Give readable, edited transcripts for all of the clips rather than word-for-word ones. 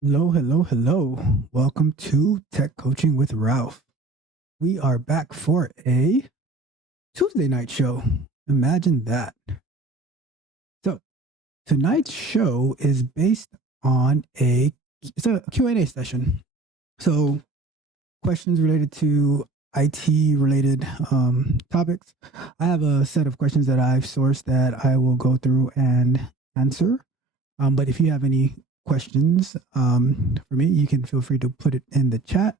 Hello, hello, hello. Welcome to Tech Coaching with Ralph. We are back for a Tuesday night show. Imagine that. So, tonight's show is based on it's a Q&A session. So, questions related to IT related topics. I have a set of questions that I've sourced that I will go through and answer. But if you have any questions for me, you can feel free to put it in the chat.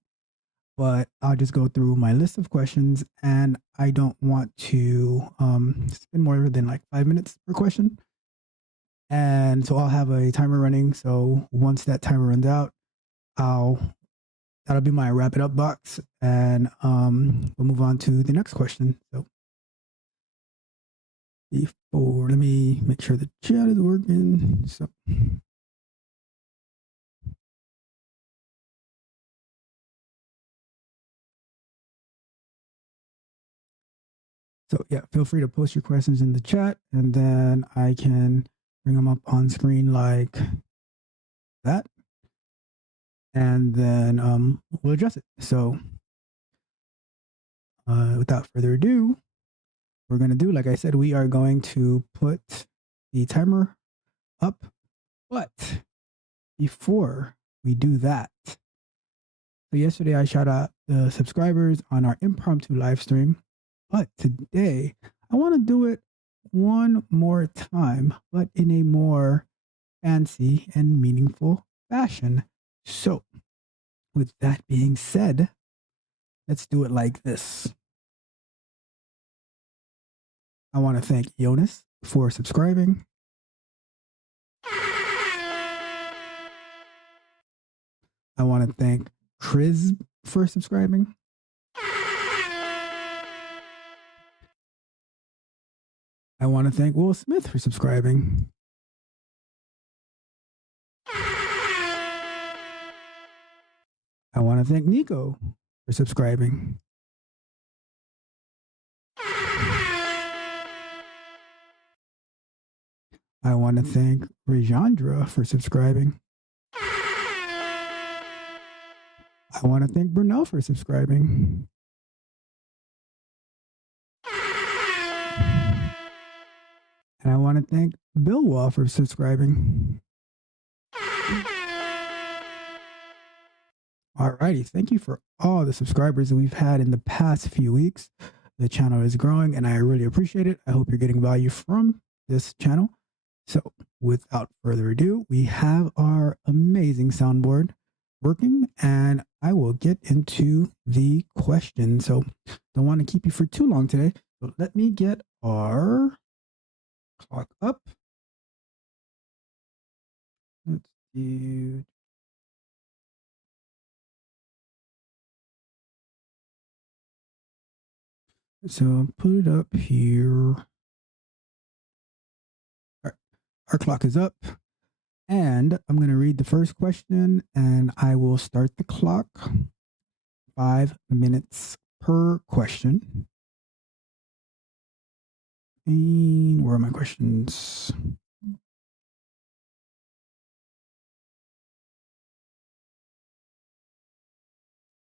But I'll just go through my list of questions, and I don't want to spend more than like 5 minutes per question. And so I'll have a timer running. So once that timer runs out, that'll be my wrap it up box, and we'll move on to the next question. So let me make sure the chat is working. So yeah, feel free to post your questions in the chat, and then I can bring them up on screen like that, and then we'll address it. So without further ado, we're going to do, like I said, we are going to put the timer up. But before we do that, so yesterday I shout out the subscribers on our impromptu live stream. But today I want to do it one more time, but in a more fancy and meaningful fashion. So, with that being said, let's do it like this. I want to thank Jonas for subscribing. I want to thank Chris for subscribing. I want to thank Will Smith for subscribing. I want to thank Nico for subscribing. I want to thank Rajandra for subscribing. I want to thank Brunel for subscribing. And I want to thank Bill Wall for subscribing. Alrighty, thank you for all the subscribers that we've had in the past few weeks. The channel is growing and I really appreciate it. I hope you're getting value from this channel. So without further ado, we have our amazing soundboard working, and I will get into the question. So don't want to keep you for too long today. So let me get our clock up. Let's do. So put it up here. All right. Our clock is up, and I'm going to read the first question, and I will start the clock. 5 minutes per question. And where are my questions?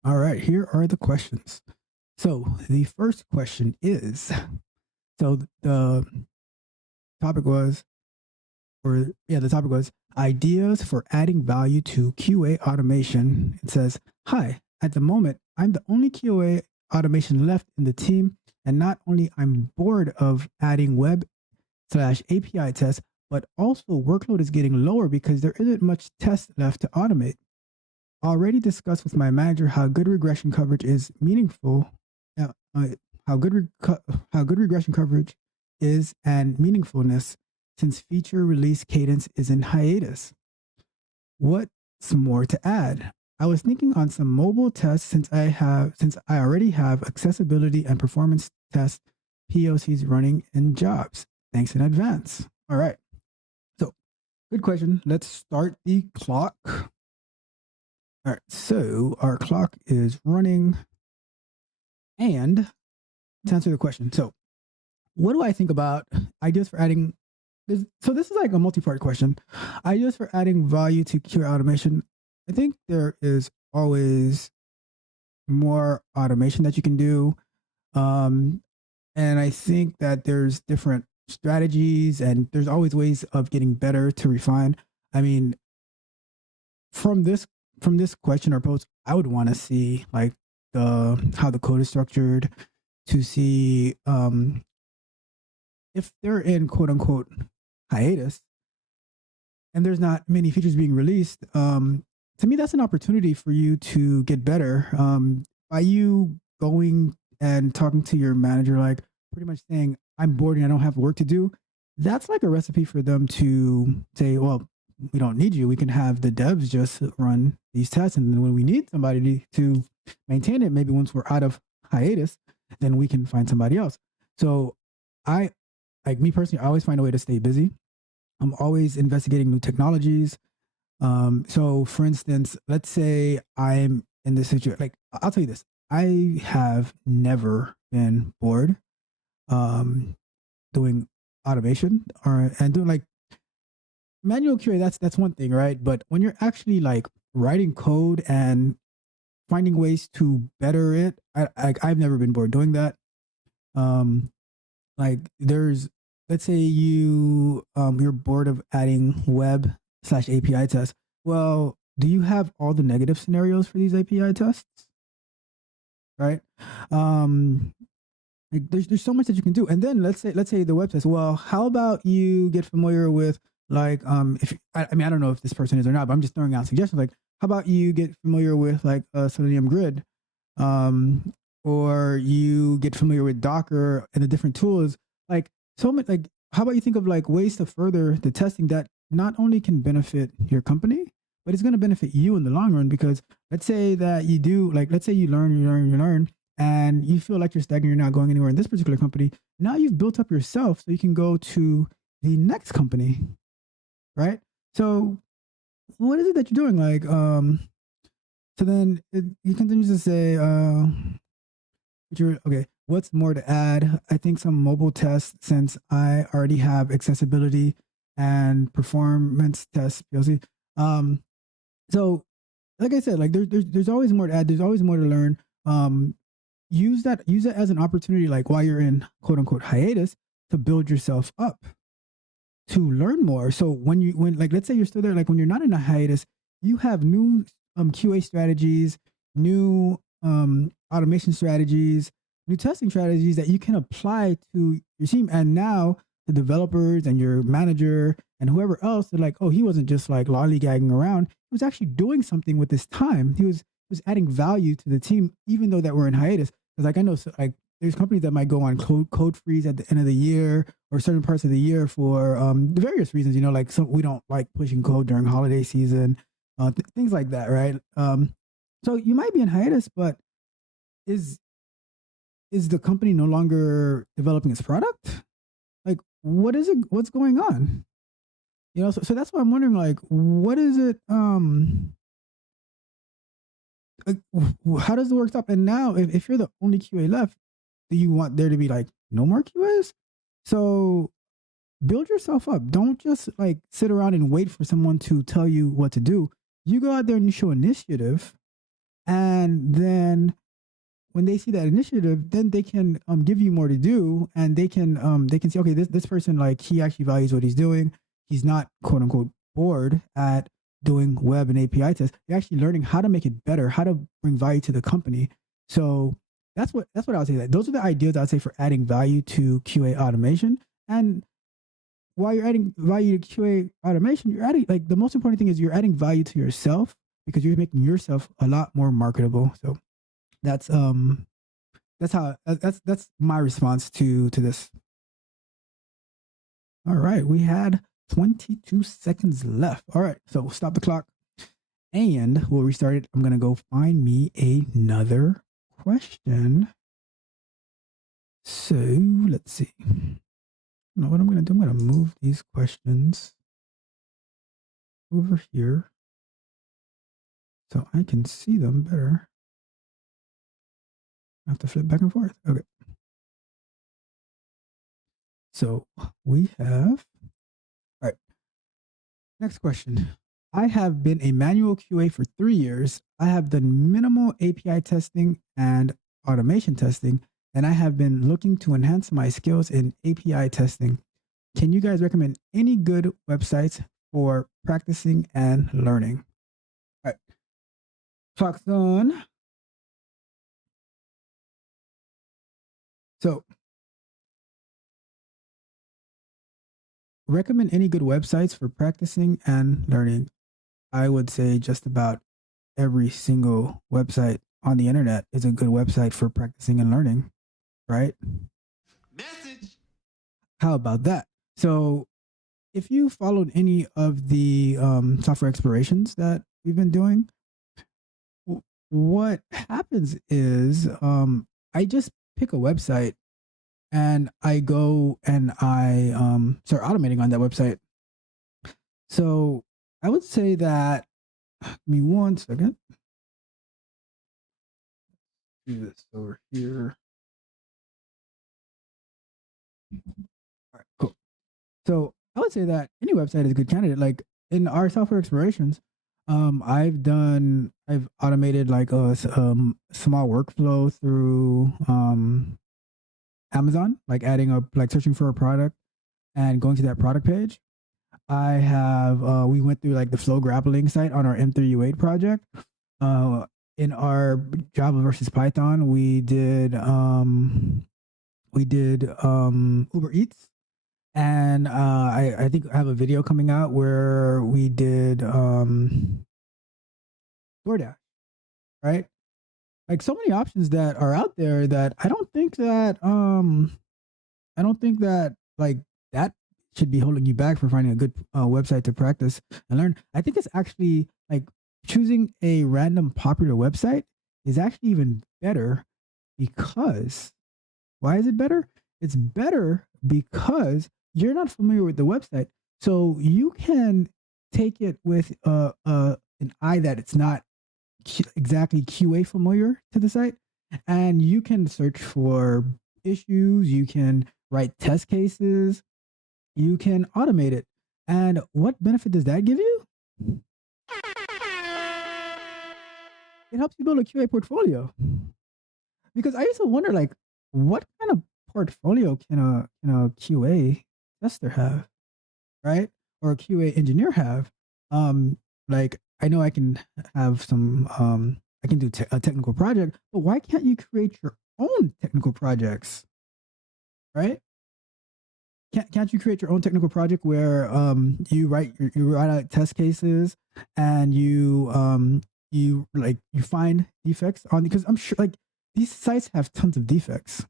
All right, here are the questions. So the first question is, so the topic was ideas for adding value to QA automation. It says, hi, at the moment, I'm the only QA automation left in the team. And not only I'm bored of adding web/API tests, but also workload is getting lower because there isn't much test left to automate. Already discussed with my manager how good regression coverage is meaningful, how good regression coverage is and meaningfulness since feature release cadence is in hiatus. What's more to add? I was thinking on some mobile tests since I already have accessibility and performance test POCs running in jobs. Thanks in advance. All right. So, good question. Let's start the clock. All right. So, our clock is running. And to answer the question, so what do I think about ideas for adding this? So this is like a multi-part question. Ideas for adding value to QA automation. I think there is always more automation that you can do. Um, and I think that there's different strategies and there's always ways of getting better to refine. I mean, from this from this question or post, I would want to see like the how the code is structured to see if they're in quote unquote hiatus and there's not many features being released. To me, that's an opportunity for you to get better. By you going and talking to your manager, like pretty much saying, "I'm bored and I don't have work to do," that's like a recipe for them to say, "Well, we don't need you. We can have the devs just run these tests, and then when we need somebody to maintain it, maybe once we're out of hiatus, then we can find somebody else." So, I like me personally, I always find a way to stay busy. I'm always investigating new technologies. So for instance, let's say I'm in this situation, like I'll tell you this, I have never been bored doing automation or and doing like manual QA. That's one thing, right? But when you're actually like writing code and finding ways to better it, I've never been bored doing that. Um, like there's let's say you're bored of adding web slash API tests. Well, do you have all the negative scenarios for these API tests? Right. Um, like there's so much that you can do. And then let's say the web says, well, how about you get familiar with like if I mean I don't know if this person is or not, but I'm just throwing out suggestions. Like how about you get familiar with like a Selenium grid, um, or you get familiar with Docker and the different tools. Like so much. Like how about you think of like ways to further the testing that not only can benefit your company, but it's going to benefit you in the long run. Because let's say that you do like let's say you learn, and you feel like you're stagnant, you're not going anywhere in this particular company. Now you've built up yourself, so you can go to the next company, right? So what is it that you're doing? Like, so then he continues to say, okay, what's more to add? I think some mobile tests, since I already have accessibility and performance tests, PLC. Um, so, like I said, like there's always more to add. There's always more to learn. Use that as an opportunity, like while you're in quote unquote hiatus, to build yourself up, to learn more. So when like let's say you're still there, like when you're not in a hiatus, you have new QA strategies, new automation strategies, new testing strategies that you can apply to your team. And now the developers and your manager and whoever else, they're like, oh, he wasn't just like lollygagging around. He was actually doing something with his time. He was adding value to the team, even though that we're in hiatus. Because like I know, so, like there's companies that might go on code freeze at the end of the year or certain parts of the year for various reasons. You know, like some we don't like pushing code during holiday season, things like that, right? So you might be in hiatus, but is is the company no longer developing its product? Like, what is it? What's going on? You know, so that's why I'm wondering, like, what is it? Like, how does the work stop? And now, if you're the only QA left, do you want there to be like no more QAs? So build yourself up. Don't just like sit around and wait for someone to tell you what to do. You go out there and you show initiative, and then when they see that initiative, then they can give you more to do, and they can see, okay, this person, like, he actually values what he's doing. He's not quote unquote bored at doing web and API tests. They're actually learning how to make it better, how to bring value to the company. So that's what I would say. That those are the ideas I'd say for adding value to QA automation. And while you're adding value to QA automation, you're adding, like, the most important thing is you're adding value to yourself, because you're making yourself a lot more marketable. So that's that's my response to this. All right, we had 22 seconds left. All right, so we'll stop the clock and we'll restart it. I'm gonna go find me another question. So let's see. You know what I'm gonna do? I'm gonna move these questions over here so I can see them better. I have to flip back and forth. Okay. So we have, all right. Next question. I have been a manual QA for 3 years. I have done minimal API testing and automation testing, and I have been looking to enhance my skills in API testing. Can you guys recommend any good websites for practicing and learning? All right, Fox on. So, recommend any good websites for practicing and learning. I would say just about every single website on the internet is a good website for practicing and learning, right? Message. How about that? So, if you followed any of the software explorations that we've been doing, what happens is I just pick a website and I go and I start automating on that website. So I would say that, give me 1 second. Do this over here. All right, cool. So I would say that any website is a good candidate. Like in our software explorations, I've automated like a small workflow through Amazon, like adding up, like searching for a product and going to that product page. I have, we went through like the flow grappling site on our M3U8 project. In our Java versus Python, we did Uber Eats, and I think I have a video coming out where we did DoorDash, right? Like so many options that are out there that I don't think that like that should be holding you back from finding a good website to practice and learn. I think it's actually like choosing a random popular website is actually even better because why is it better? It's better because you're not familiar with the website. So you can take it with an eye that it's not exactly QA familiar to the site. And you can search for issues, you can write test cases, you can automate it. And what benefit does that give you? It helps you build a QA portfolio. Because I used to wonder, like, what kind of portfolio can a QA tester have, right? Or a QA engineer have? Like, I know I can have some, I can do a technical project, but why can't you create your own technical projects, right? Can't you create your own technical project where you write out test cases and you find defects on, because I'm sure like these sites have tons of defects,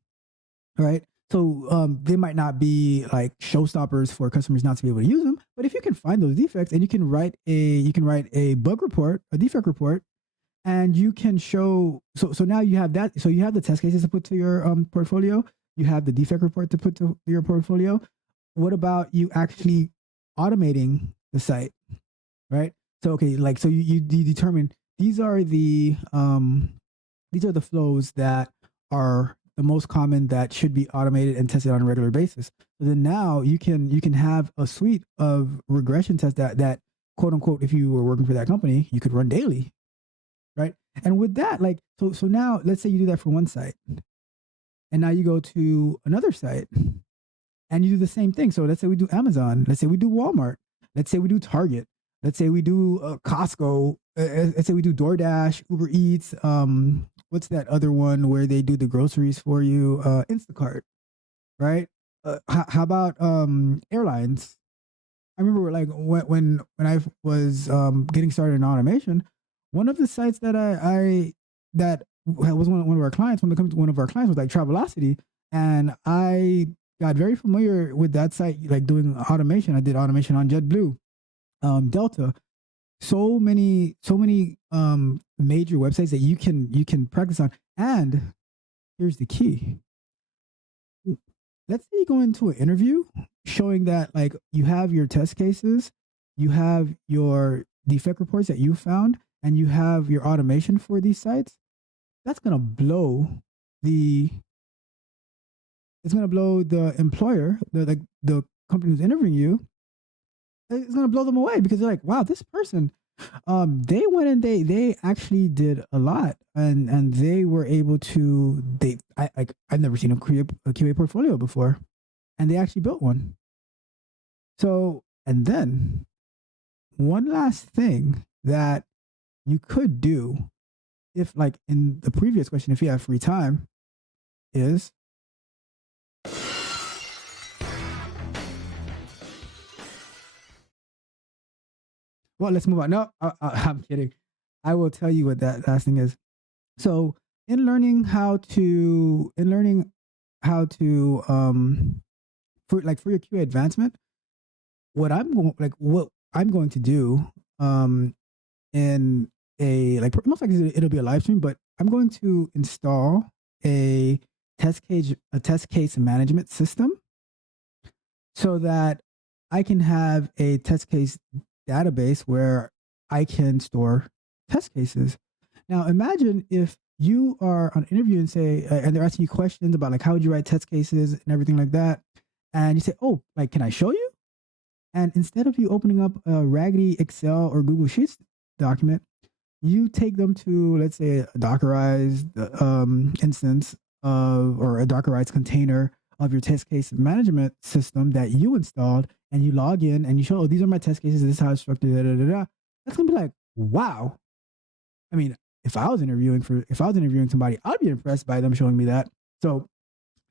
right? So they might not be like showstoppers for customers not to be able to use them, but if you can find those defects and you can write a bug report, a defect report, and you can show, so now you have that, so you have the test cases to put to your portfolio, you have the defect report to put to your portfolio. What about you actually automating the site, right? So okay, like so you determine these are the flows that are the most common that should be automated and tested on a regular basis. So then now you can have a suite of regression tests that quote unquote, if you were working for that company, you could run daily, right? And with that, like so now let's say you do that for one site, and now you go to another site and you do the same thing. So let's say we do Amazon, let's say we do Walmart, let's say we do Target, let's say we do Costco, let's say we do DoorDash, Uber Eats, what's that other one where they do the groceries for you? Instacart, right? How about airlines? I remember like when I was getting started in automation, one of the sites that I that was one of our clients, one of our clients was like Travelocity, and I got very familiar with that site, like doing automation. I did automation on JetBlue, Delta, so many major websites that you can practice on. And here's the key: let's say you go into an interview showing that like you have your test cases, you have your defect reports that you found, and you have your automation for these sites. That's gonna blow the it's gonna blow the employer, the company who's interviewing you, it's gonna blow them away because they're like, wow, this person, they went and they actually did a lot, and they were able to I've never seen a QA portfolio before, and they actually built one. So, and then one last thing that you could do, if like in the previous question, if you have free time, is, well, let's move on. No, I'm kidding. I will tell you what that last thing is. So, in learning how to for your QA advancement, what I'm going to do in a like most likely it'll be a live stream, but I'm going to install a test case management system so that I can have a test case database where I can store test cases. Now, imagine if you are on an interview and say, and they're asking you questions about like how would you write test cases and everything like that, and you say, "Oh, like can I show you?" And instead of you opening up a raggedy Excel or Google Sheets document, you take them to, let's say, a Dockerized instance of, or a Dockerized container of your test case management system that you installed, and you log in and you show, oh, these are my test cases. This is how it's structured. Da, da, da, da. That's gonna be like, wow. I mean, if I was interviewing somebody, I'd be impressed by them showing me that. So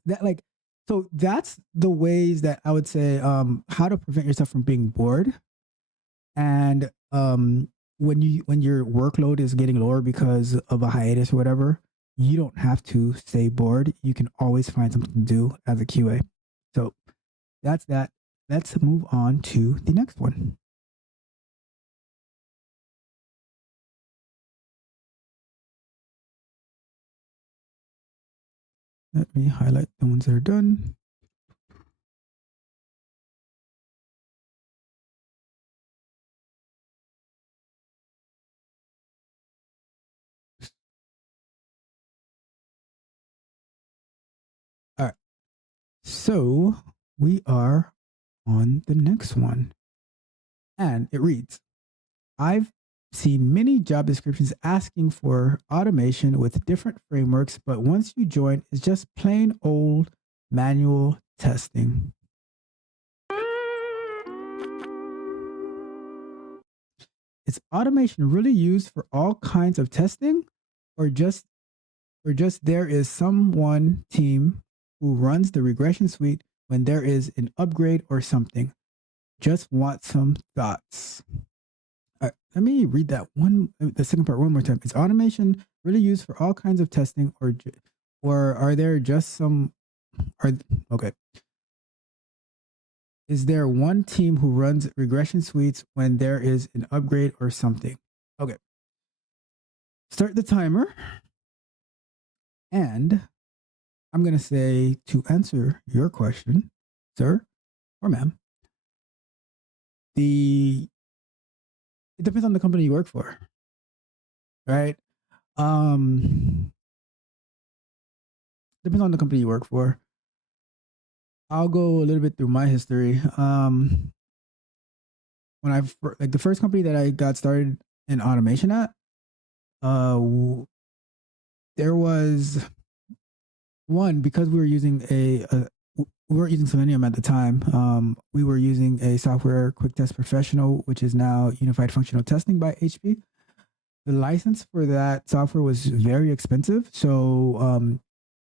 that like, so that's the ways that I would say how to prevent yourself from being bored, and when your workload is getting lower because of a hiatus or whatever, you don't have to stay bored. You can always find something to do as a QA. So that's that. Let's move on to the next one. Let me highlight the ones that are done. All right. So we are on the next one. And it reads, I've seen many job descriptions asking for automation with different frameworks, but once you join, it's just plain old manual testing. Is automation really used for all kinds of testing, or just there is someone team who runs the regression suite when there is an upgrade or something? Just want some thoughts. Let me read the second part one more time. Is automation really used for all kinds of testing, or are there just some? Are okay. Is there one team who runs regression suites when there is an upgrade or something? Okay. Start the timer, and I'm gonna say, to answer your question, sir or ma'am, it depends on the company you work for, right? Depends on the company you work for. I'll go a little bit through my history. When like the first company that I got started in automation at, there was one, because we were using we weren't using Selenium at the time. We were using a software, Quick Test Professional, which is now Unified Functional Testing by HP. The license for that software was very expensive, so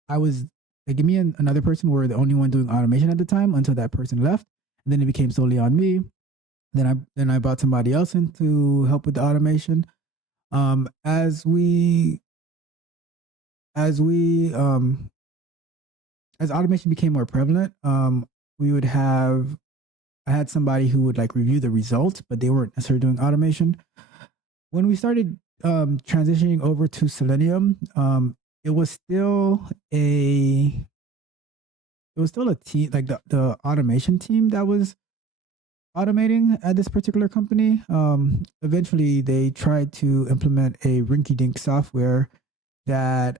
I was like, me and another person were the only one doing automation at the time until that person left, and then it became solely on me. Then I brought somebody else in to help with the automation. As automation became more prevalent, we would have I had somebody who would like review the results, but they weren't necessarily doing automation. When we started transitioning over to Selenium, it was still a team, like the automation team that was automating at this particular company. Eventually, they tried to implement a rinky-dink software that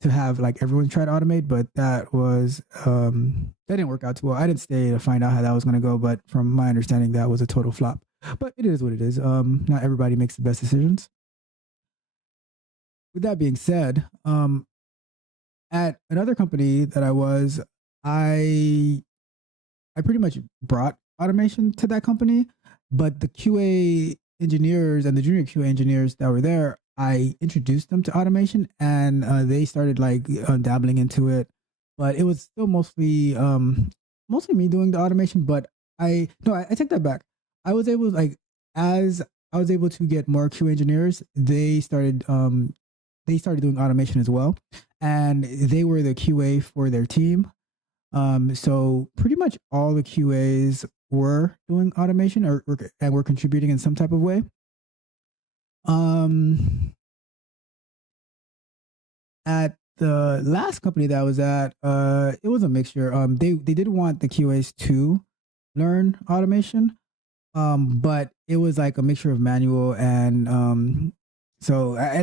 to have like everyone try to automate, but that didn't work out too well. I didn't stay to find out how that was going to go, but from my understanding, that was a total flop. But it is what it is. Not everybody makes the best decisions. With that being said, at another company that I I pretty much brought automation to that company, but the QA engineers and the junior QA engineers that were there, I introduced them to automation, and they started like dabbling into it. But it was still mostly me doing the automation. But I take that back. I was able like as I was able to get more QA engineers, they started doing automation as well, and they were the QA for their team. So pretty much all the QAs were doing automation and were contributing in some type of way. Um, at the last company that I was at, it was a mixture. They did want the QAs to learn automation, but it was like a mixture of manual and and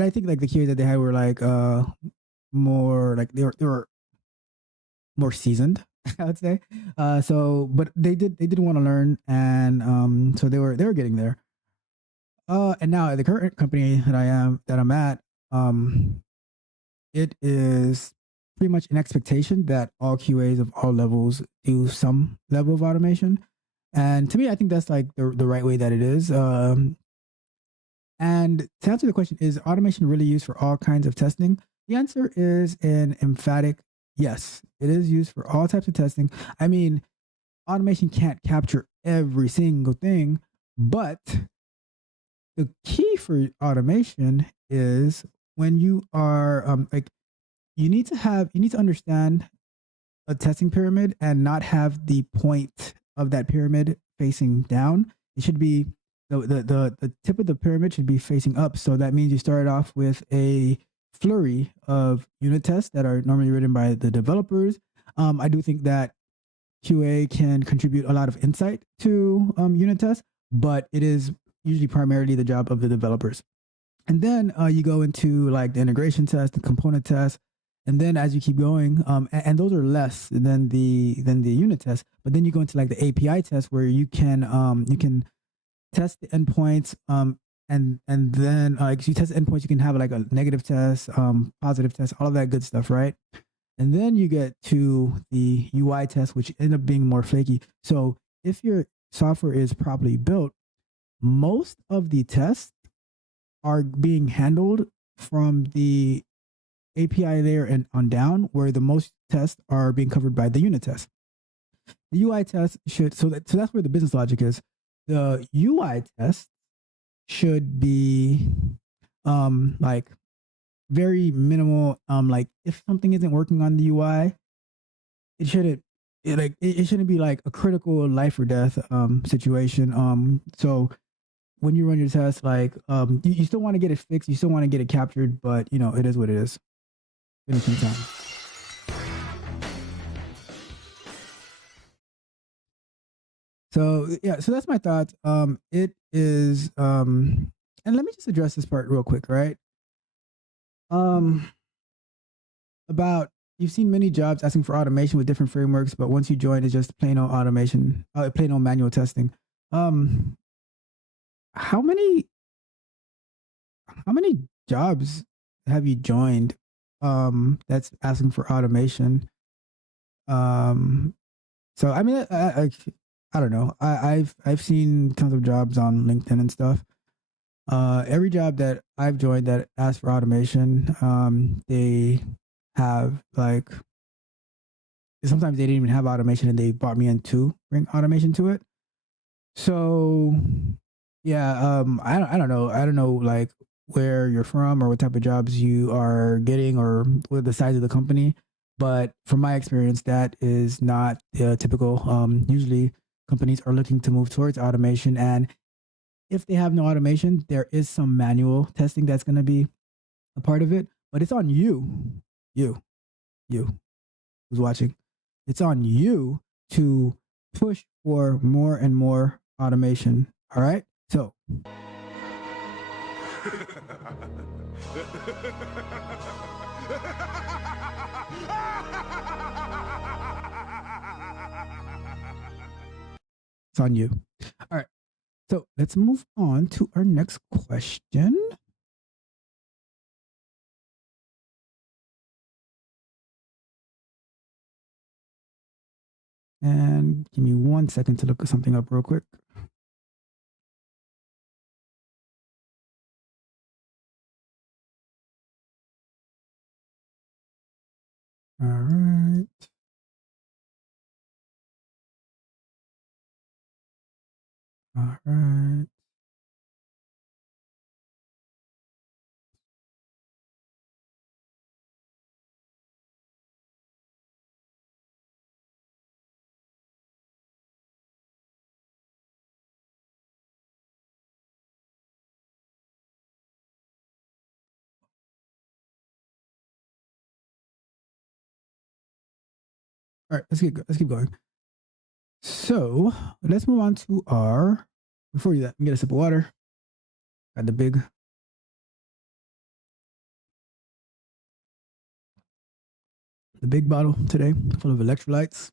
I think like the QAs that they had were like more like they were more seasoned, I would say. But they did want to learn, and so they were getting there. And now at the current company that I'm at, it is pretty much an expectation that all QAs of all levels do some level of automation. And to me, I think that's like the right way that it is. And to answer the question, is automation really used for all kinds of testing? The answer is an emphatic yes. It is used for all types of testing. I mean, automation can't capture every single thing, but the key for automation is when you are like you need to understand a testing pyramid and not have the point of that pyramid facing down. It should be the tip of the pyramid should be facing up. So that means you start off with a flurry of unit tests that are normally written by the developers. I do think that QA can contribute a lot of insight to unit tests, but it is usually primarily the job of the developers. And then you go into like the integration test, the component test, and then as you keep going, and those are less than the unit test. But then you go into like the API test where you can test the endpoints, and then if you test the endpoints, you can have like a negative test, positive test, all of that good stuff, right? And then you get to the UI test, which end up being more flaky. So if your software is properly built, most of the tests are being handled from the API layer and on down, where the most tests are being covered by the unit test. The UI test should so that's where the business logic is. The UI test should be like very minimal. Like if something isn't working on the UI, it shouldn't be like a critical life or death situation. So when you run your test, like you still want to get it fixed, you still want to get it captured, but you know it is what it is. Finishing time. So yeah, so that's my thoughts. It is and let me just address this part real quick, right? Um, about you've seen many jobs asking for automation with different frameworks, but once you join, it's just plain old automation, plain old manual testing. Um, how many how many jobs have you joined that's asking for automation? Um, so I mean, I don't know. I've seen tons of jobs on LinkedIn and stuff. Every job that I've joined that asks for automation, they have like sometimes they didn't even have automation and they brought me in to bring automation to it. So yeah, I don't know. I don't know like where you're from or what type of jobs you are getting or what the size of the company. But from my experience, that is not typical. Usually companies are looking to move towards automation. And if they have no automation, there is some manual testing that's going to be a part of it. But it's on you, you who's watching. It's on you to push for more and more automation. All right. So It's on you. All right. So let's move on to our next question. And give me 1 second to look something up real quick. All right. All right. All right, let's keep going. So let's move on to our. Before you do that, let me get a sip of water. Got the big bottle today, full of electrolytes.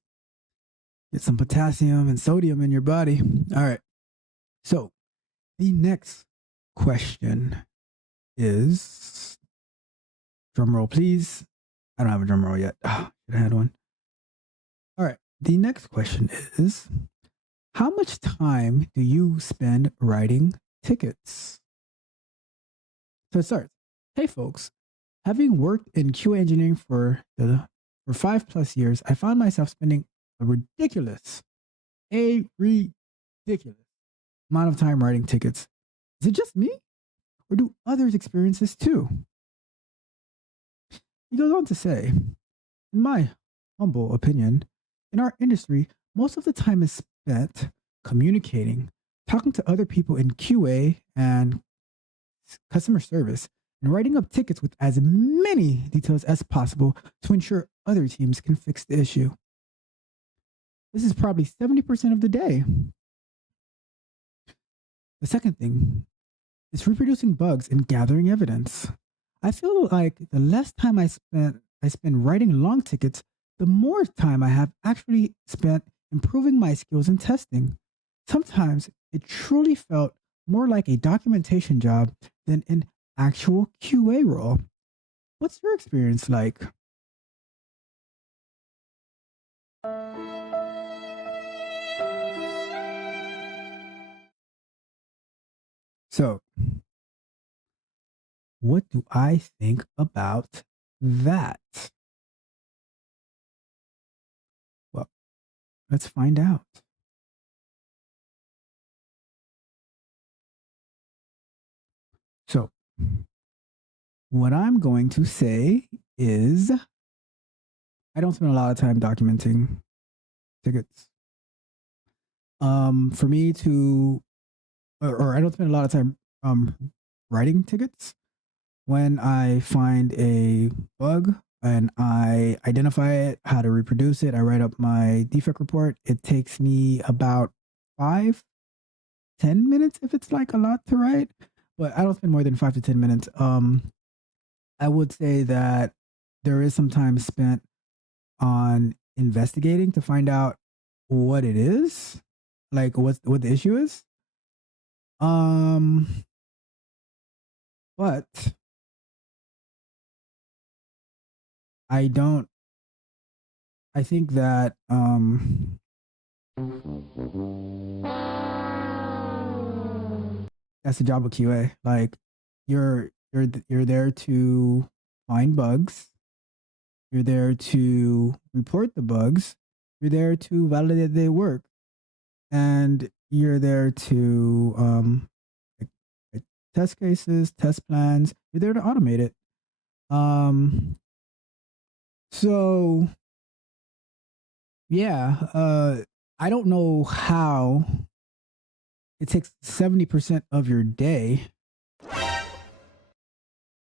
Get some potassium and sodium in your body. All right. So the next question is, drum roll, please. I don't have a drum roll yet. Oh, should have had one. All right. The next question is, how much time do you spend writing tickets? So it starts. Hey, folks. Having worked in QA engineering for 5+ years, I found myself spending a ridiculous amount of time writing tickets. Is it just me? Or do others experience this too? He goes on to say, in my humble opinion, in our industry, most of the time is spent communicating, talking to other people in QA and customer service, and writing up tickets with as many details as possible to ensure other teams can fix the issue. This is probably 70% of the day. The second thing is reproducing bugs and gathering evidence. I feel like the less time I spend writing long tickets, the more time I have actually spent improving my skills in testing. Sometimes it truly felt more like a documentation job than an actual QA role. What's your experience like? So, what do I think about that? Well, let's find out. So, what I'm going to say is I don't spend a lot of time documenting tickets. For me to, or I don't spend a lot of time writing tickets. When I find a bug and I identify it, how to reproduce it, I write up my defect report. It takes me about 5-10 minutes if it's like a lot to write, but I don't spend more than 5 to 10 minutes. I would say that there is some time spent on investigating to find out what it is, like what the issue is. But I don't. I think that that's the job of QA. Like you're there to find bugs. You're there to report the bugs. You're there to validate they work, and you're there to like test cases, test plans. You're there to automate it. So yeah, I don't know how it takes 70% of your day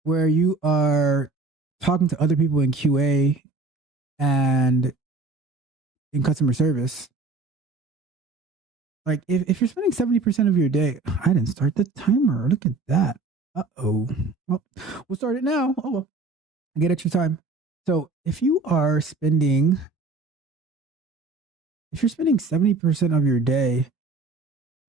where you are talking to other people in QA and in customer service. Like if you're spending 70% of your day, I didn't start the timer. Look at that. Uh-oh. Well, we'll start it now. Oh well. I get extra time. So if you're spending 70% of your day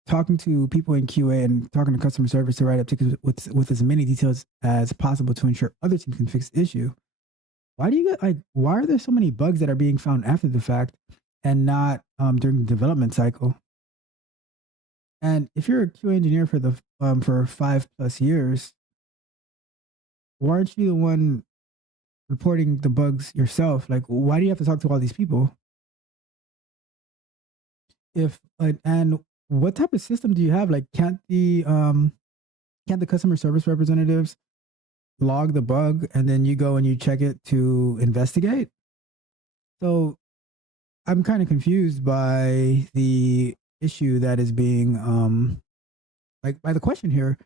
talking to people in QA and talking to customer service to write up tickets with as many details as possible to ensure other teams can fix the issue. Why do you get like? Why are there so many bugs that are being found after the fact and not during the development cycle? And if you're a QA engineer for the for 5+ years, why aren't you the one reporting the bugs yourself? Like, why do you have to talk to all these people? If and what type of system do you have? Like, can't the customer service representatives log the bug and then you go and you check it to investigate? So I'm kind of confused by the issue that is being like by the question here.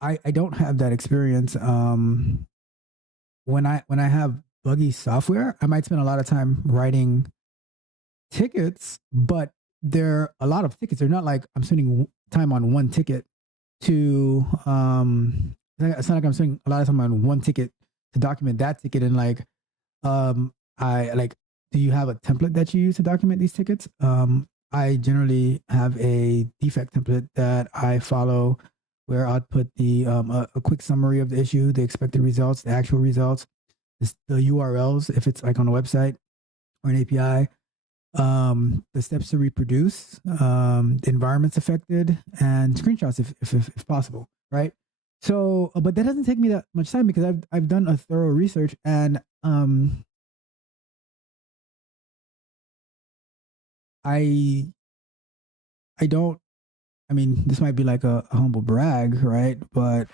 I don't have that experience. When I have buggy software, I might spend a lot of time writing tickets, but there are a lot of tickets. They're not like I'm spending time on one ticket to it's not like I'm spending a lot of time on one ticket to document that ticket and like I like, do you have a template that you use to document these tickets? I generally have a defect template that I follow where I'd put a quick summary of the issue, the expected results, the actual results, the URLs if it's like on a website or an API, the steps to reproduce, the environments affected, and screenshots if possible, right? So, but that doesn't take me that much time because I've done a thorough research and I I don't. I mean, this might be like a humble brag, right? But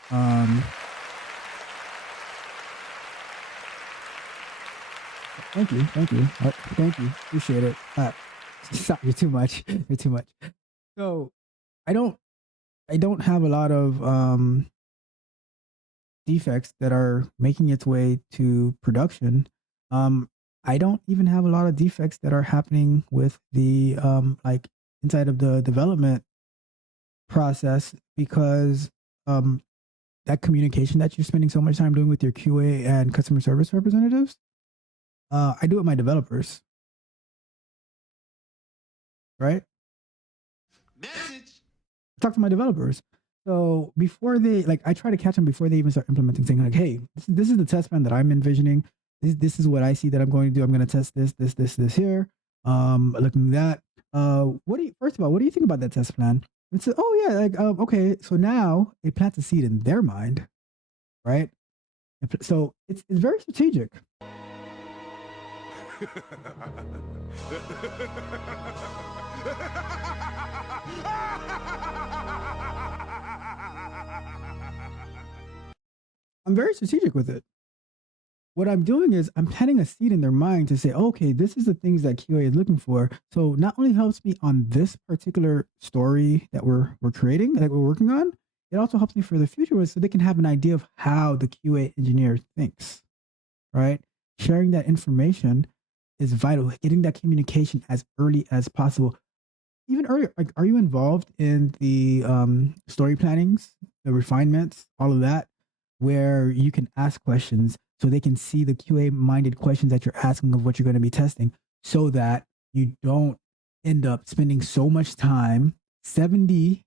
thank you, thank you, appreciate it. Stop, you're too much. You're too much. So I don't I don't have a lot of defects that are making its way to production. Um, I don't even have a lot of defects that are happening with the like inside of the development process because um, that communication that you're spending so much time doing with your QA and customer service representatives, I do it with my developers, right? Message. Talk to my developers. So before they like, I try to catch them before they even start implementing. Saying like, "Hey, this is the test plan that I'm envisioning. This is what I see that I'm going to do. I'm going to test this here. Looking at that. What do you first of all? What do you think about that test plan?" And so, oh yeah, like okay. So now it plants a seed in their mind, right? So it's very strategic. I'm very strategic with it. What I'm doing is I'm planting a seed in their mind to say, okay, this is the things that QA is looking for. So not only helps me on this particular story that we're creating, that we're working on, it also helps me for the future so they can have an idea of how the QA engineer thinks, right? Sharing that information is vital. Getting that communication as early as possible. Even earlier, like, are you involved in the story plannings, the refinements, all of that, where you can ask questions so they can see the QA minded questions that you're asking of what you're going to be testing so that you don't end up spending so much time 70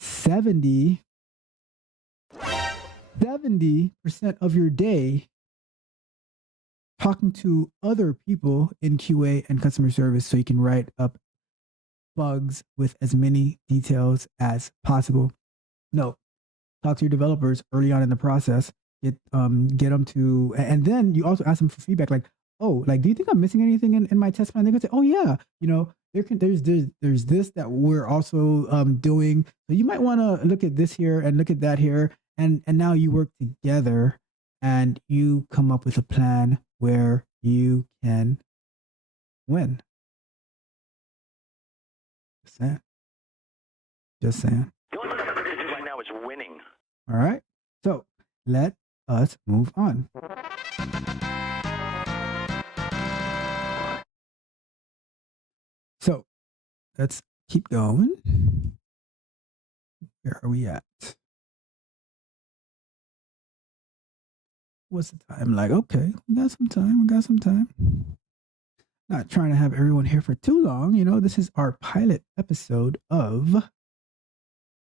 70% of your day talking to other people in QA and customer service so you can write up bugs with as many details as possible. No, talk to your developers early on in the process. Get them to, and then you also ask them for feedback. Like, oh, like, do you think I'm missing anything in my test plan? They could say, oh yeah, there's this that we're also doing. So you might want to look at this here and look at that here, and now you work together and you come up with a plan where you can win. Just saying. Just saying. The only thing I'm going to do right now is winning. All right. So let us move on. So let's keep going. Where are we at? What's the time? Like, okay, we got some time. We got some time. Not trying to have everyone here for too long. This is our pilot episode of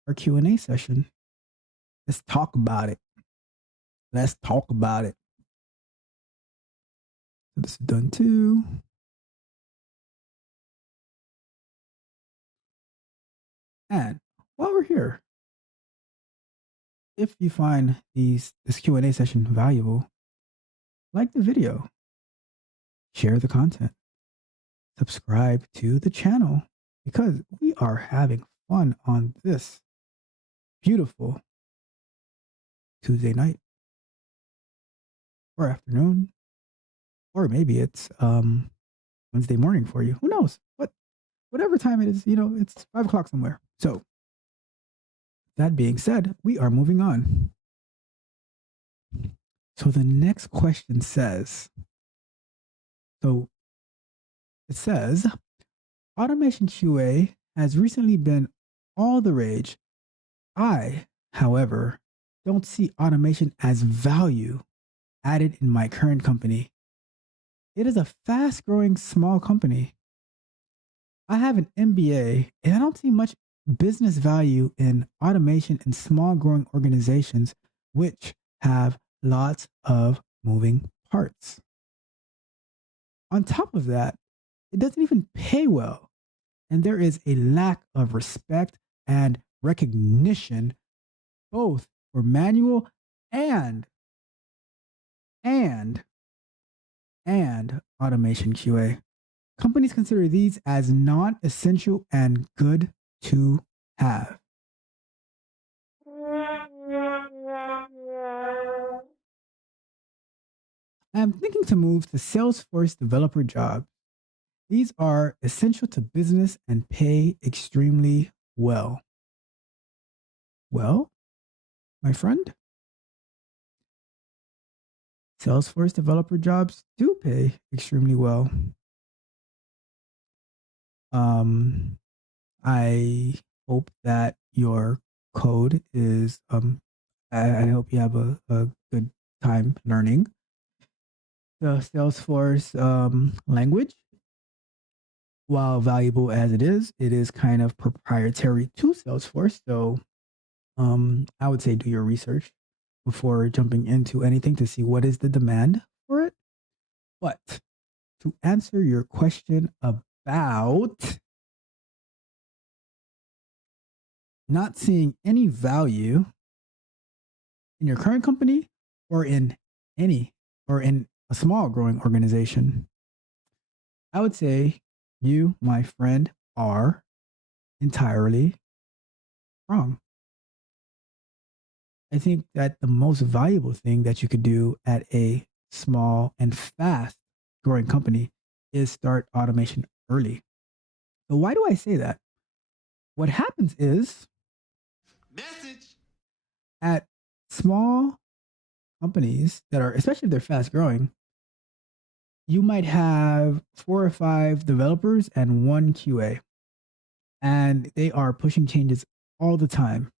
our Q&A session. Let's talk about it. Let's talk about it. So this is done too. And while we're here, if you find this Q&A session valuable, like the video, share the content, subscribe to the channel, because we are having fun on this beautiful Tuesday night or afternoon, or maybe it's Wednesday morning for you. Who knows? Whatever time it is, it's 5 o'clock somewhere. So that being said, we are moving on. So the next question says, automation QA has recently been all the rage. I, however, don't see automation as value added in my current company. It is a fast-growing small company. I have an MBA, and I don't see much business value in automation in small growing organizations, which have lots of moving parts. On top of that, it doesn't even pay well, and there is a lack of respect and recognition, both for manual and automation QA. Companies consider these as non-essential and good to have. I'm thinking to move to Salesforce developer jobs. These are essential to business and pay extremely well. Well, my friend, Salesforce developer jobs do pay extremely well. I hope that your code is, I hope you have a good time learning the Salesforce language. While valuable as it is kind of proprietary to Salesforce. So I would say do your research before jumping into anything to see what is the demand for it. But to answer your question about not seeing any value in your current company or in a small growing organization, I would say you, my friend, are entirely wrong. I think that the most valuable thing that you could do at a small and fast growing company is start automation early. So why do I say that? What happens is at small companies that are, especially if they're fast growing, you might have 4 or 5 developers and 1 QA, and they are pushing changes all the time.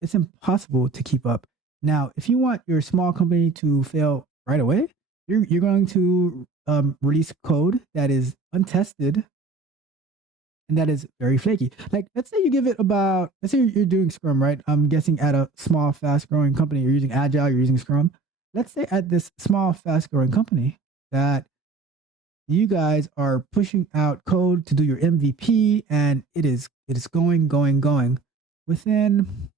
It's impossible to keep up. Now, if you want your small company to fail right away, you're going to release code that is untested and that is very flaky. Like, let's say you're doing Scrum, right? I'm guessing at a small, fast-growing company, you're using Agile, you're using Scrum. Let's say at this small, fast-growing company that you guys are pushing out code to do your MVP, and it is going. Within,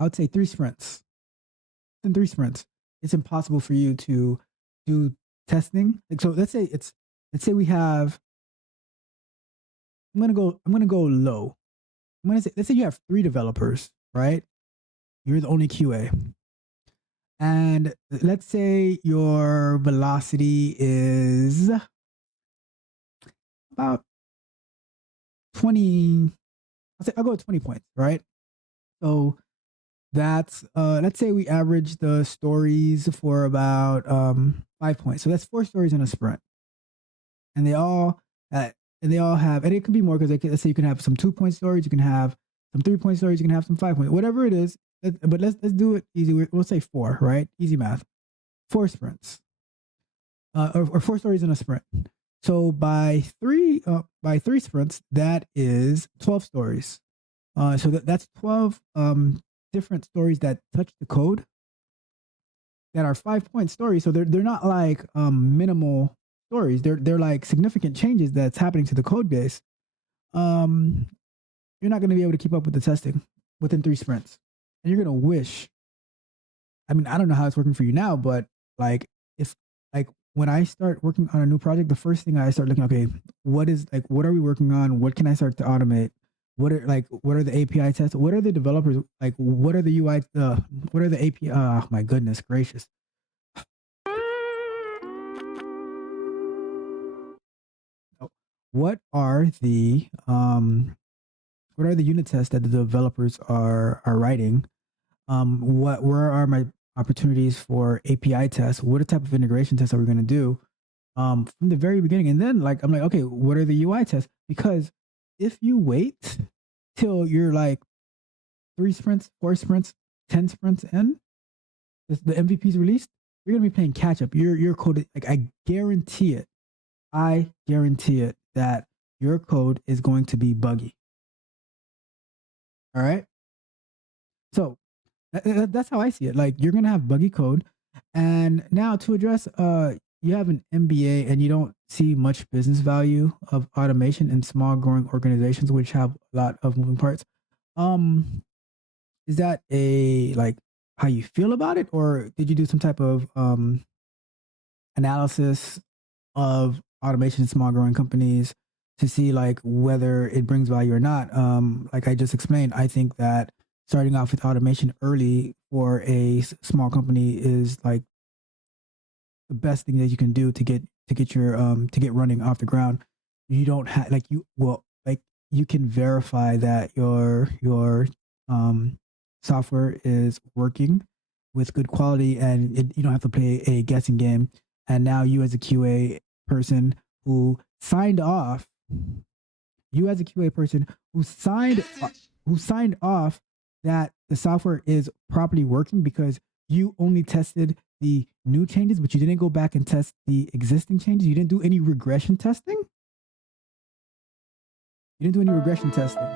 I would say 3 sprints. In 3 sprints, it's impossible for you to do testing. Like, so let's say we have, I'm gonna go low. Let's say you have 3 developers, right? You're the only QA. And let's say your velocity is about 20. I'll go with 20 points, right? So that's let's say we average the stories for about 5 points. So that's 4 stories in a sprint, and they all have, and it could be more because let's say you can have some 2-point stories, you can have some 3-point stories, you can have some 5-point, whatever it is. But let's do it easy. We'll say 4, right? Easy math. 4 sprints. or 4 stories in a sprint. So by three sprints, that is 12 stories. So that's 12 different stories that touch the code that are 5 point stories. So they're not like minimal stories. They're like significant changes that's happening to the code base. Um, you're not going to be able to keep up with the testing within 3 sprints, and you're going to wish. I mean, I don't know how it's working for you now, but like if like when I start working on a new project, the first thing I start looking, okay, what are we working on? What can I start to automate? What are the API tests? What are the developers like? What are the UI? What are the API? Oh my goodness gracious! What are the unit tests that the developers are writing? Where are my opportunities for API tests? What type of integration tests are we going to do from the very beginning? And then like I'm like, okay, what are the UI tests? Because if you wait till you're like 3 sprints, 4 sprints, 10 sprints in, the MVP's released, you're gonna be playing catch up. Your code, like I guarantee it. I guarantee it that your code is going to be buggy. All right. So that's how I see it. Like you're gonna have buggy code, and now to address, you have an MBA and you don't see much business value of automation in small growing organizations which have a lot of moving parts. Um, is that a like how you feel about it, or did you do some type of analysis of automation in small growing companies to see like whether it brings value or not? Like I just explained, I think that starting off with automation early for a small company is like the best thing that you can do to get your to get running off the ground. You don't have like you well like you can verify that your software is working with good quality, and you don't have to play a guessing game. And now you as a QA person who signed off, you as a QA person who signed off that the software is properly working because you only tested the new changes, but you didn't go back and test the existing changes. You didn't do any regression testing. You didn't do any regression testing.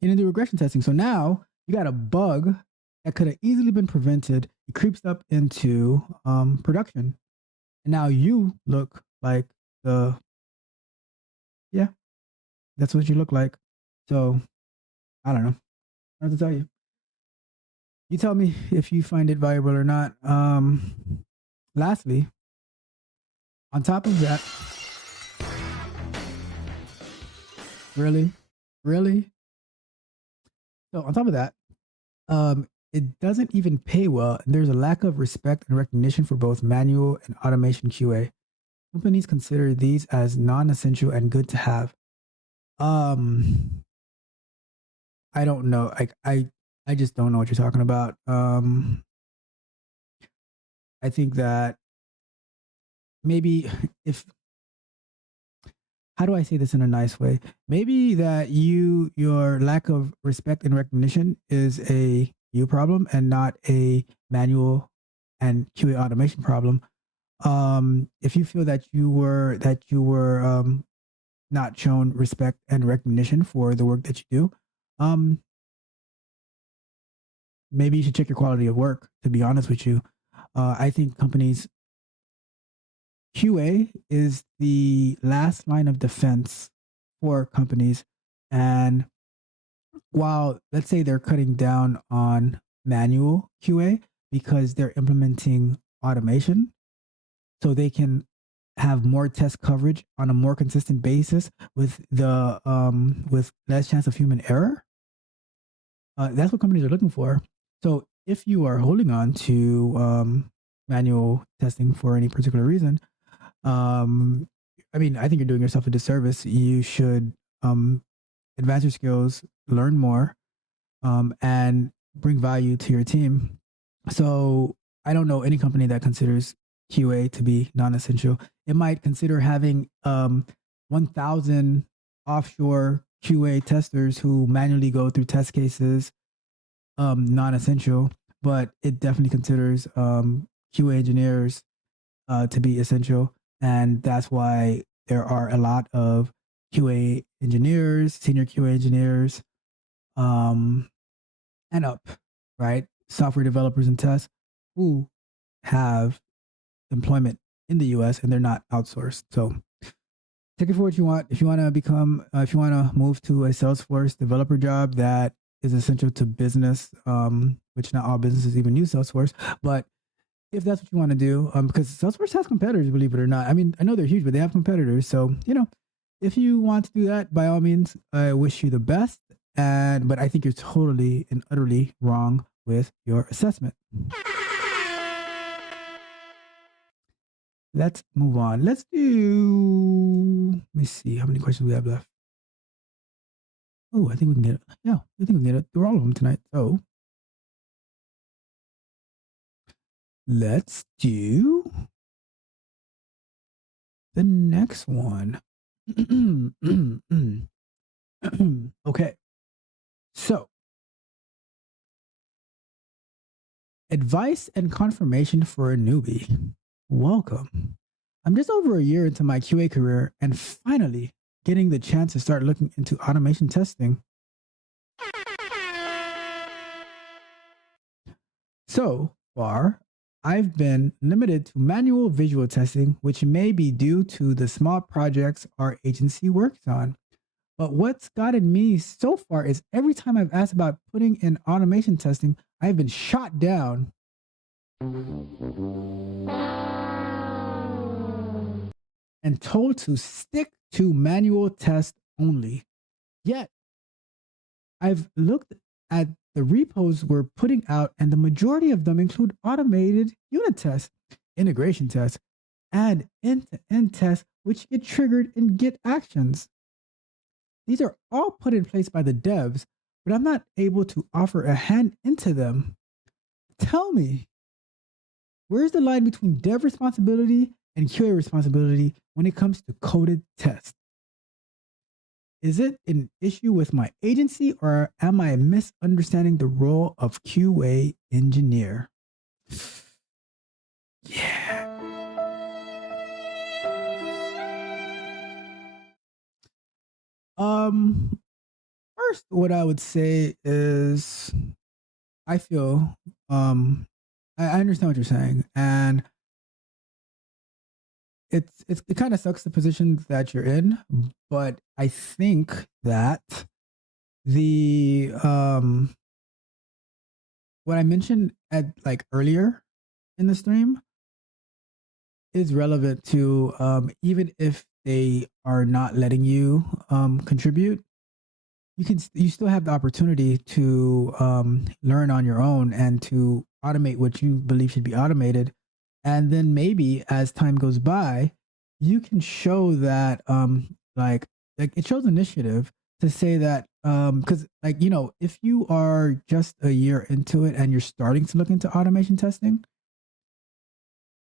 You didn't do regression testing. So now you got a bug that could have easily been prevented. It creeps up into production. And now you look like yeah, that's what you look like. So I don't know. I don't have to tell you. You tell me if you find it valuable or not. Lastly, on top of that, really, really. So on top of that, it doesn't even pay well. There's a lack of respect and recognition for both manual and automation QA. Companies consider these as non-essential and good to have. Um, I don't know. I just don't know what you're talking about. I think that maybe if how do I say this in a nice way? Maybe that your lack of respect and recognition is a you problem and not a manual and QA automation problem. If you feel that you were not shown respect and recognition for the work that you do, um, maybe you should check your quality of work. To be honest with you, I think companies QA is the last line of defense for companies. And while let's say they're cutting down on manual QA because they're implementing automation so they can have more test coverage on a more consistent basis with less chance of human error. That's what companies are looking for. So if you are holding on to manual testing for any particular reason, I mean, I think you're doing yourself a disservice. You should advance your skills, learn more, and bring value to your team. So I don't know any company that considers QA to be non-essential. It might consider having 1,000 offshore QA testers who manually go through test cases non-essential. but it definitely considers QA engineers to be essential, and that's why there are a lot of QA engineers, senior QA engineers, um, and up, right? Software developers and tests who have employment in the US and they're not outsourced. So take it for what you want. If you want to become, if you want to move to a Salesforce developer job that is essential to business, which not all businesses even use Salesforce, but if that's what you want to do, because Salesforce has competitors, believe it or not. I mean, I know they're huge, but they have competitors. So, if you want to do that, by all means, I wish you the best. But I think you're totally and utterly wrong with your assessment. Let's move on. Let me see how many questions we have left. Oh, I think we can get it. Yeah, I think we can get it through all of them tonight. So let's do the next one. Okay. So, advice and confirmation for a newbie. Welcome. I'm just over a year into my QA career and finally getting the chance to start looking into automation testing. So far, I've been limited to manual visual testing, which may be due to the small projects our agency works on. But what's gotten me so far is every time I've asked about putting in automation testing, I've been shot down. And told to stick to manual test only. Yet, I've looked at the repos we're putting out, and the majority of them include automated unit tests, integration tests, and end-to-end tests, which get triggered in Git actions. These are all put in place by the devs, but I'm not able to offer a hand into them. Tell me, where's the line between dev responsibility and QA responsibility when it comes to coded tests? Is it an issue with my agency, or am I misunderstanding the role of QA engineer? Yeah. First, what I would say is I feel I understand what you're saying, and it kind of sucks the position that you're in, but I think that the what I mentioned at like earlier in the stream is relevant to even if they are not letting you contribute, you still have the opportunity to learn on your own and to automate what you believe should be automated. And then maybe as time goes by, you can show that like it shows initiative to say that because if you are just a year into it and you're starting to look into automation testing,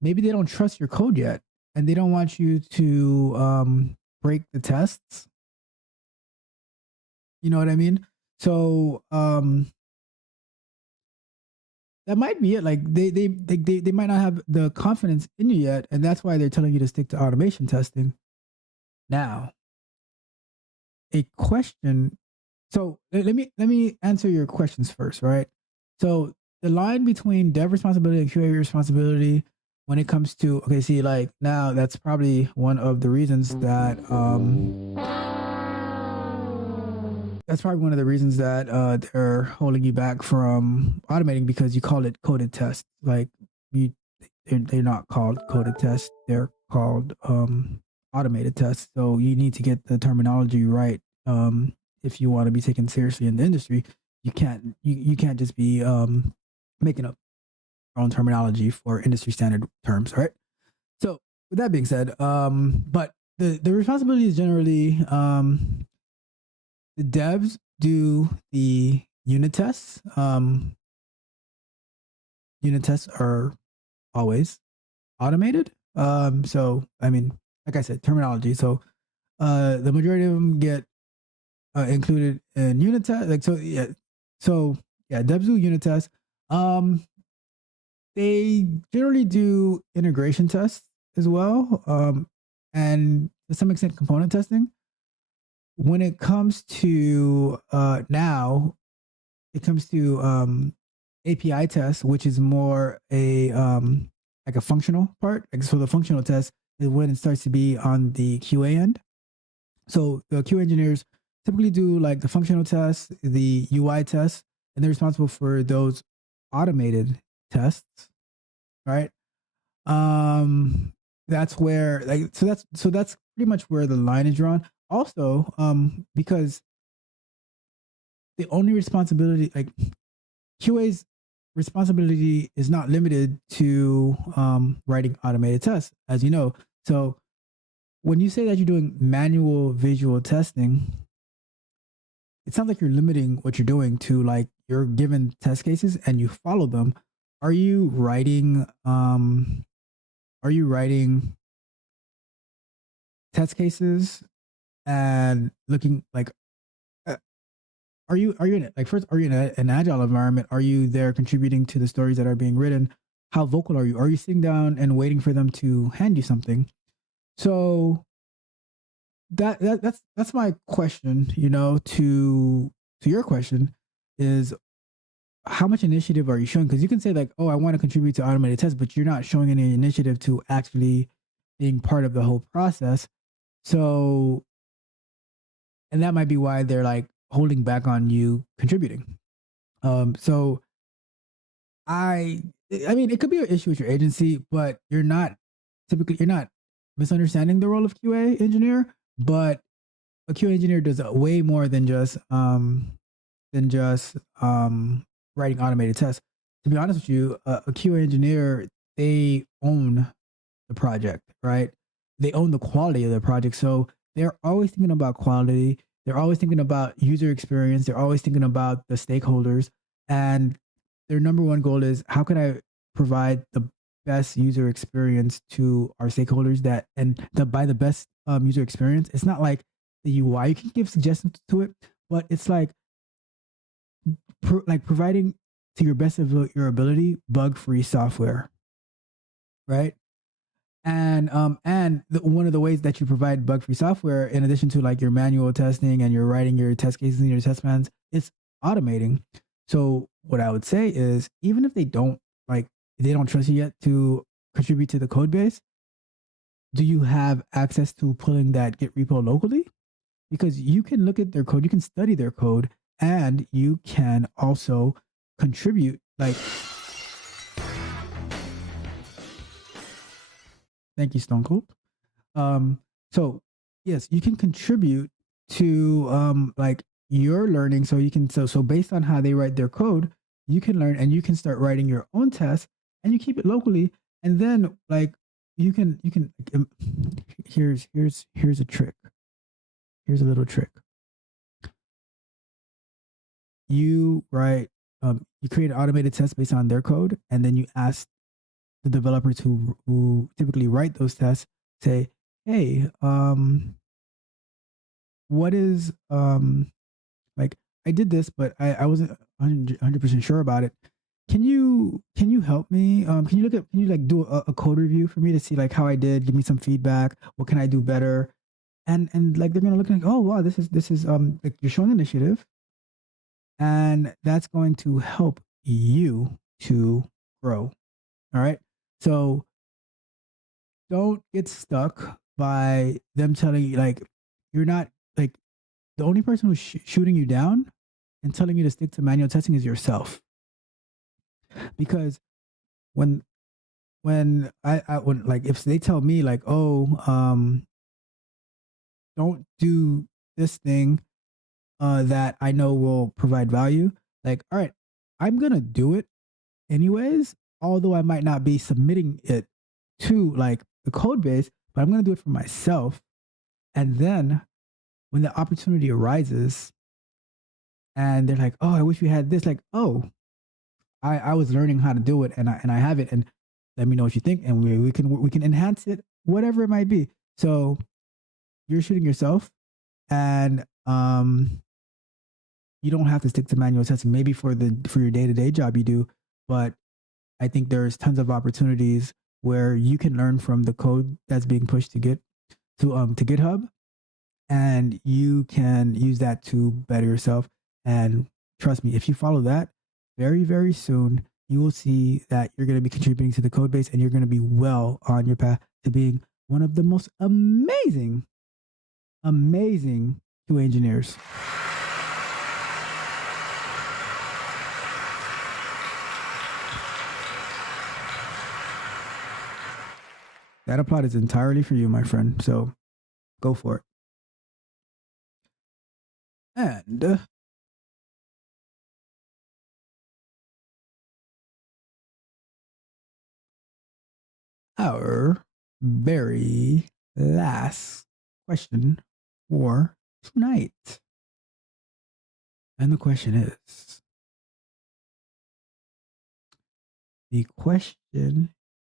maybe they don't trust your code yet and they don't want you to break the tests. You know what I mean? So that might be it. Like they might not have the confidence in you yet, and that's why they're telling you to stick to automation testing. Now, a question. So let me answer your questions first, right? So the line between dev responsibility and QA responsibility when it comes to like now that's probably one of the reasons that they're holding you back from automating, because you call it coded tests. Like they're not called coded tests; they're called automated tests. So you need to get the terminology right if you want to be taken seriously in the industry. You can't just be making up your own terminology for industry standard terms, right? So with that being said, but the responsibility is generally the devs do the unit tests. Unit tests are always automated. So I mean, like I said, terminology. So the majority of them get included in unit tests. Like so, yeah. So yeah, devs do unit tests. They generally do integration tests as well, and to some extent component testing. When it comes to now, it comes to API tests, which is more a like a functional part. Like, so the functional test is when it starts to be on the QA end. So the QA engineers typically do like the functional tests, the UI tests, and they're responsible for those automated tests, right? Um, that's where like so that's pretty much where the line is drawn. Also, because the only responsibility like QA's responsibility is not limited to writing automated tests, as you know. So when you say that you're doing manual visual testing, it sounds like you're limiting what you're doing to like you're given test cases and you follow them. Are you writing are you writing test cases and looking like uh, are you in it like first are you in an agile environment? Are you there contributing to the stories that are being written? How vocal are you? Are you sitting down and waiting for them to hand you something? So that's my question, to your question is how much initiative are you showing? Because you can say like, oh, I want to contribute to automated tests, but you're not showing any initiative to actually being part of the whole process. So, and that might be why they're like holding back on you contributing. So I, I mean, it could be an issue with your agency, but you're not misunderstanding the role of QA engineer, but a QA engineer does way more than just writing automated tests. To be honest with you, a QA engineer, they own the project, right? They own the quality of the project. So they're always thinking about quality. They're always thinking about user experience. They're always thinking about the stakeholders. And their number one goal is how can I provide the best user experience to our stakeholders that and the by the best user experience. It's not like the UI. You can give suggestions to it, but it's like providing to your best of your ability bug-free software, right? And one of the ways that you provide bug-free software, in addition to like your manual testing and you're writing your test cases and your test plans, it's automating. So what I would say is, even if they don't trust you yet to contribute to the code base, do you have access to pulling that Git repo locally? Because you can look at their code, you can study their code, and you can also contribute. Like, thank you, Stone Cold. So yes, you can contribute to like your learning. So you can so based on how they write their code, you can learn and you can start writing your own tests, and you keep it locally. And then like you can here's a trick. Here's a little trick. You create an automated test based on their code, and then you ask the developers who typically write those tests, say, hey, what is like I did this, but I wasn't 100% sure about it. Can you help me? Can you like do a code review for me to see like how I did? Give me some feedback. What can I do better? And like they're gonna look like, oh wow, this is like you're showing initiative, and that's going to help you to grow. All right. So don't get stuck by them telling you like you're not like the only person who's shooting you down and telling you to stick to manual testing is yourself. Because when when like if they tell me like, oh, don't do this thing that I know will provide value, like, all right, I'm gonna do it anyways, although I might not be submitting it to like the code base, but I'm gonna do it for myself. And then when the opportunity arises and they're like, oh, I wish we had this, like, oh, I was learning how to do it and I have it, and let me know what you think, and we can enhance it, whatever it might be. So you're shooting yourself, and you don't have to stick to manual testing. Maybe for your day to day job you do, but I think there's tons of opportunities where you can learn from the code that's being pushed to GitHub, and you can use that to better yourself. And trust me, if you follow that, very, very soon you will see that you're going to be contributing to the code base, and you're going to be well on your path to being one of the most amazing QA engineers. That applaud is entirely for you, my friend. So go for it. And our very last question for tonight. And the question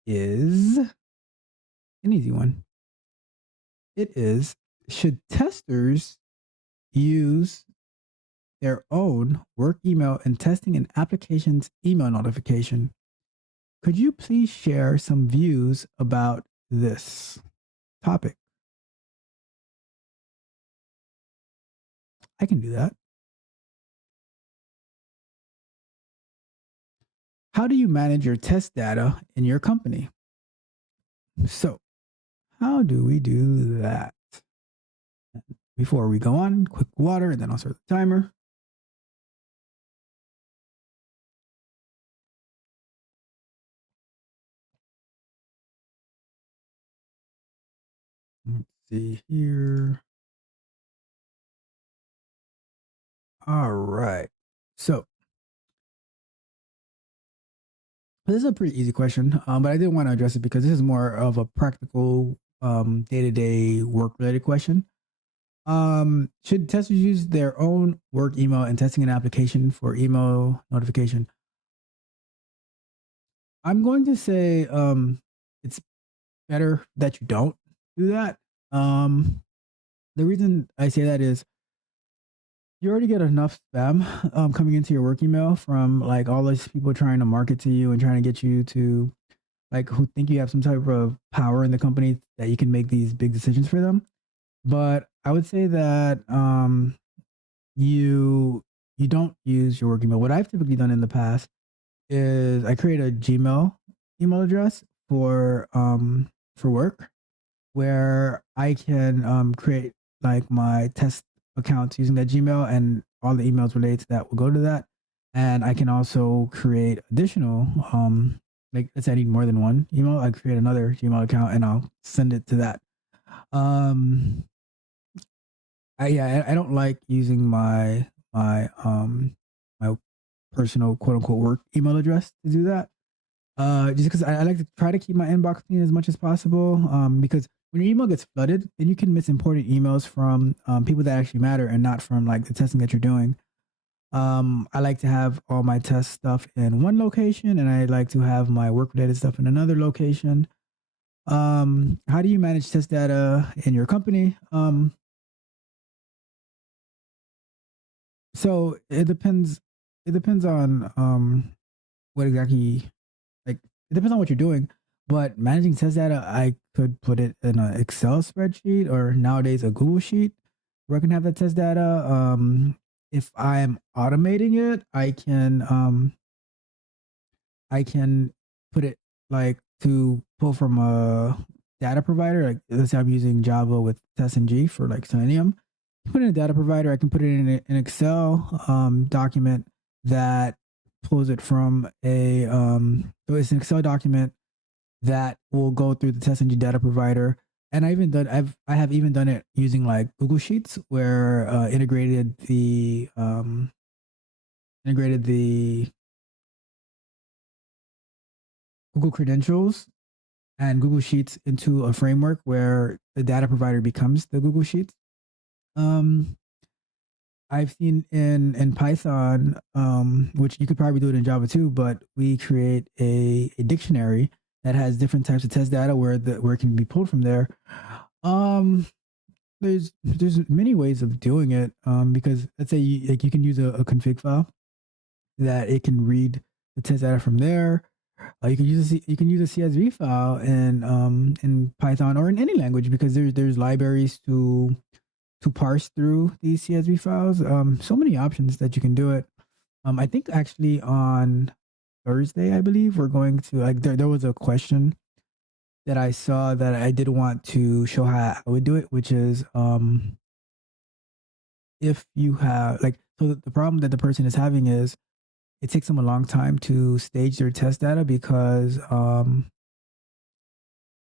is, an easy one. It is, should testers use their own work email in testing an application's email notification? Could you please share some views about this topic? I can do that. How do you manage your test data in your company? So, how do we do that? Before we go on, quick water, and then I'll start the timer. Let's see here. All right. So, this is a pretty easy question, but I did want to address it because this is more of a practical, day-to-day work-related question. Should testers use their own work email in testing an application for email notification? I'm going to say it's better that you don't do that. The reason I say that is you already get enough spam coming into your work email from like all those people trying to market to you and trying to get you to like who think you have some type of power in the company that you can make these big decisions for them. But I would say that you don't use your work email. What I've typically done in the past is I create a Gmail email address for work where I can create like my test accounts using that Gmail, and all the emails related to that will go to that. And I can also create additional like let's say I need more than one email, I create another Gmail account and I'll send it to that. Um I don't like using my personal quote unquote work email address to do that. Just because I like to try to keep my inbox clean as much as possible. Because when your email gets flooded, then you can miss important emails from people that actually matter and not from like the testing that you're doing. I like to have all my test stuff in one location, and I like to have my work related stuff in another location. How do you manage test data in your company? So it depends. It depends on what exactly like. It depends on what you're doing. But managing test data, I could put it in an Excel spreadsheet or nowadays a Google sheet where I can have that test data. If I am automating it, I can put it like to pull from a data provider. Like let's say I'm using Java with TestNG for like Selenium. Put in a data provider. I can put it in an Excel document that pulls it from a so it's an Excel document that will go through the TestNG data provider. And I have even done it using like Google Sheets where integrated the Google credentials and Google Sheets into a framework where the data provider becomes the Google Sheets. Um, I've seen in Python, which you could probably do it in Java too, but we create a dictionary that has different types of test data where it can be pulled from there. Um, there's many ways of doing it. Because let's say you can use a config file that it can read the test data from there. You can use a CSV file in Python or in any language because there's libraries to parse through these CSV files. So many options that you can do it. I think actually on Thursday, I believe we're going to like there was a question that I saw that I did want to show how I would do it, which is if you have like so the problem that the person is having is it takes them a long time to stage their test data because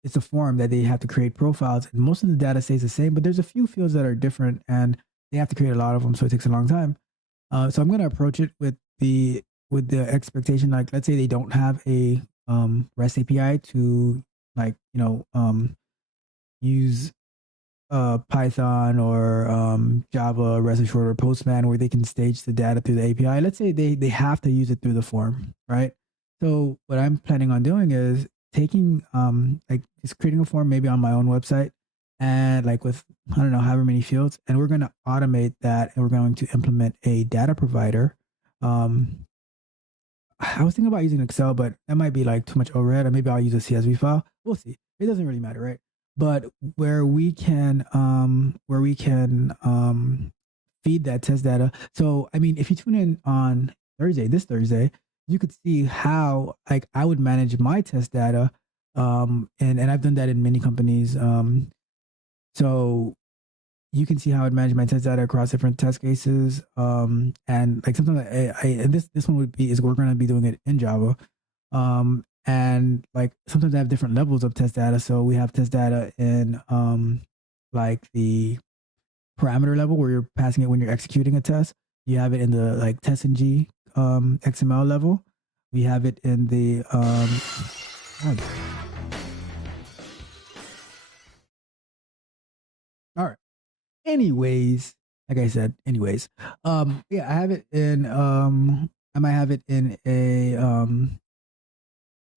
it's a form that they have to create profiles and most of the data stays the same, but there's a few fields that are different and they have to create a lot of them, so it takes a long time. So I'm going to approach it with the expectation, like let's say they don't have a REST API to like use Python or Java, REST Assured, or Postman, where they can stage the data through the API. Let's say they have to use it through the form, right? So what I'm planning on doing is taking like just creating a form maybe on my own website and like with I don't know however many fields, and we're going to automate that, and we're going to implement a data provider. Um, I was thinking about using Excel, but that might be like too much overhead. Or maybe I'll use a CSV file. We'll see. It doesn't really matter, right? But where we can feed that test data. So I mean, if you tune in on this Thursday, you could see how like I would manage my test data. And I've done that in many companies. So you can see how I'd manage my test data across different test cases. And like sometimes and this one would be is we're going to be doing it in Java. And like sometimes I have different levels of test data. So we have test data in like the parameter level where you're passing it when you're executing a test. You have it in the like test and G XML level. We have it in the God. All right. Anyways, like I said, yeah, I have it in I might have it in a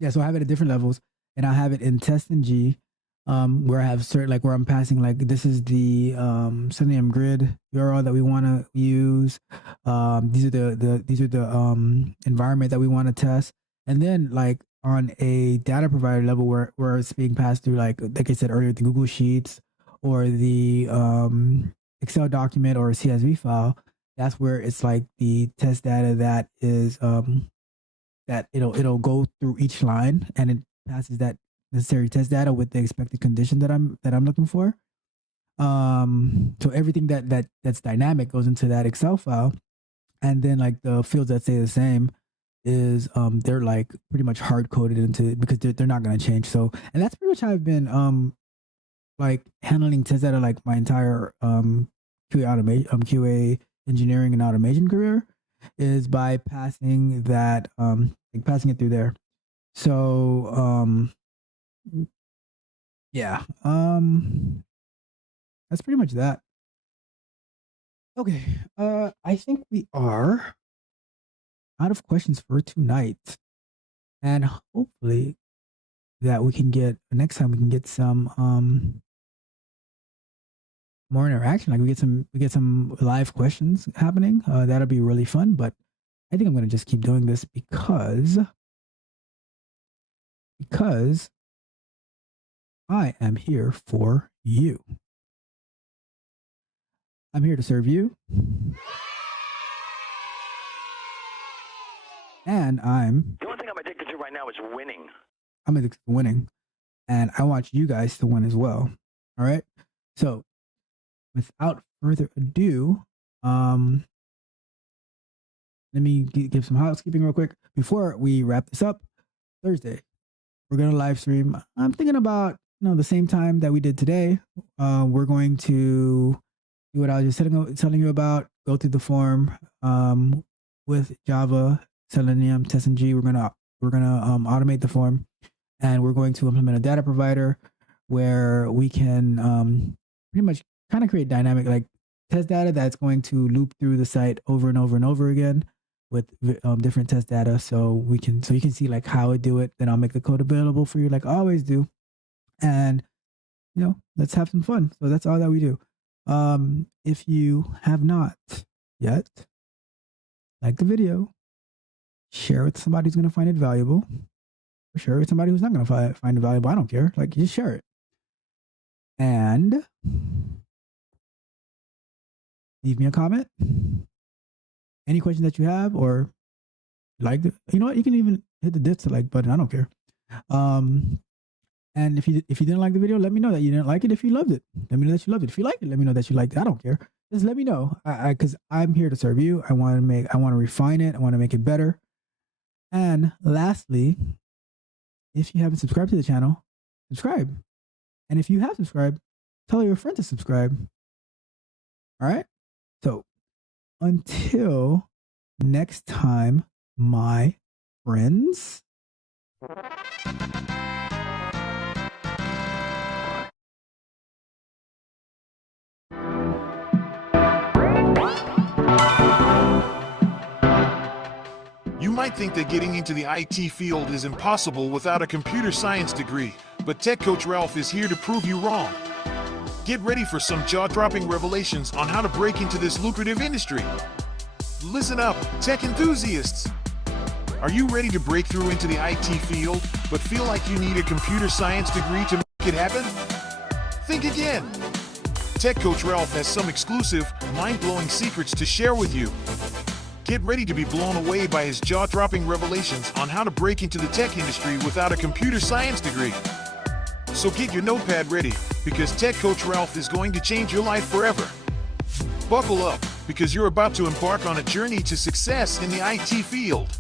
yeah, so I have it at different levels, and I have it in test and G, where I have certain like where I'm passing like this is the Selenium grid URL that we want to use. These are the environment that we want to test, and then like on a data provider level where it's being passed through like I said earlier, the Google Sheets or the Excel document or a CSV file. That's where it's like the test data that is that it'll go through each line and it passes that necessary test data with the expected condition that I'm looking for. So everything that's dynamic goes into that Excel file, and then like the fields that stay the same is they're like pretty much hard coded into because they're not going to change. So and that's pretty much how I've been like handling test data like my entire QA engineering and automation career is by passing that like passing it through there. So yeah, that's pretty much that. Okay, I think we are out of questions for tonight, and hopefully that we can get next time we can get some more interaction. Like we get some live questions happening. That'll be really fun. But I think I'm gonna just keep doing this because I am here for you. I'm here to serve you. And The only thing I'm addicted to right now is winning. I'm addicted to winning. And I want you guys to win as well. All right. So without further ado, let me give some housekeeping real quick. Before we wrap this up, Thursday, we're gonna live stream. I'm thinking about the same time that we did today. We're going to do what I was just telling you about. Go through the form with Java, Selenium, Test and G. We're gonna automate the form, and we're going to implement a data provider where we can pretty much kind of create dynamic like test data that's going to loop through the site over and over and over again with different test data. So you can see like how I do it. Then I'll make the code available for you, like I always do, and let's have some fun. So that's all that we do. If you have not yet, like the video, share with somebody who's going to find it valuable. share it with somebody who's not going to find it valuable. I don't care. Like, just share it. And leave me a comment. Any questions that you have, or like, you know what? You can even hit the dislike button. I don't care. And if you didn't like the video, let me know that you didn't like it. If you loved it, let me know that you loved it. If you liked it, let me know that you liked it. I don't care. Just let me know. Because I'm here to serve you. I want to refine it. I want to make it better. And lastly, if you haven't subscribed to the channel, subscribe. And if you have subscribed, tell your friend to subscribe. All right. So until next time, my friends. You might think that getting into the IT field is impossible without a computer science degree, but Tech Coach Ralph is here to prove you wrong. Get ready for some jaw-dropping revelations on how to break into this lucrative industry. Listen up, tech enthusiasts! Are you ready to break through into the IT field, but feel like you need a computer science degree to make it happen? Think again! Tech Coach Ralph has some exclusive, mind-blowing secrets to share with you. Get ready to be blown away by his jaw-dropping revelations on how to break into the tech industry without a computer science degree. So get your notepad ready, because Tech Coach Ralph is going to change your life forever. Buckle up, because you're about to embark on a journey to success in the IT field.